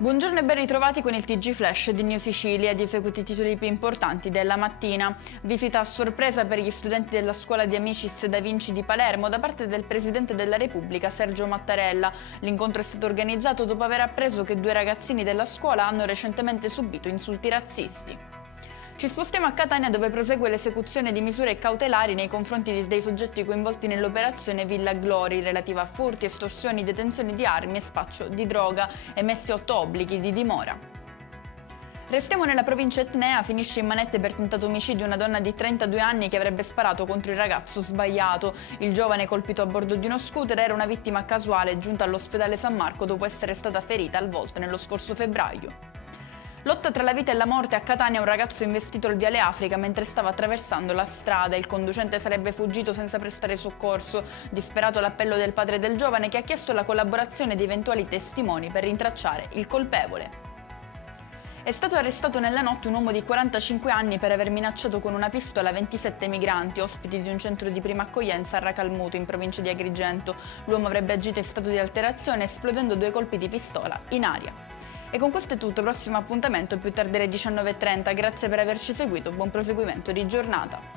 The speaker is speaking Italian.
Buongiorno e ben ritrovati con il TG Flash di New Sicilia, di eseguiti i titoli più importanti della mattina. Visita a sorpresa per gli studenti della scuola di Amicis Da Vinci di Palermo da parte del Presidente della Repubblica Sergio Mattarella. L'incontro è stato organizzato dopo aver appreso che 2 ragazzini della scuola hanno recentemente subito insulti razzisti. Ci spostiamo a Catania, dove prosegue l'esecuzione di misure cautelari nei confronti dei soggetti coinvolti nell'operazione Villa Glori, relativa a furti, estorsioni, detenzioni di armi e spaccio di droga, emessi 8 obblighi di dimora. Restiamo nella provincia etnea. Finisce in manette per tentato omicidio una donna di 32 anni che avrebbe sparato contro il ragazzo sbagliato. Il giovane, colpito a bordo di uno scooter, era una vittima casuale giunta all'ospedale San Marco dopo essere stata ferita al volto nello scorso febbraio. Lotta tra la vita e la morte a Catania. Un ragazzo investito al viale Africa mentre stava attraversando la strada. Il conducente sarebbe fuggito senza prestare soccorso. Disperato l'appello del padre del giovane, che ha chiesto la collaborazione di eventuali testimoni per rintracciare il colpevole. È stato arrestato nella notte un uomo di 45 anni per aver minacciato con una pistola 27 migranti, ospiti di un centro di prima accoglienza a Racalmuto, in provincia di Agrigento. L'uomo avrebbe agito in stato di alterazione, esplodendo 2 colpi di pistola in aria. E con questo è tutto, prossimo appuntamento più tardi alle 19:30. Grazie per averci seguito, buon proseguimento di giornata.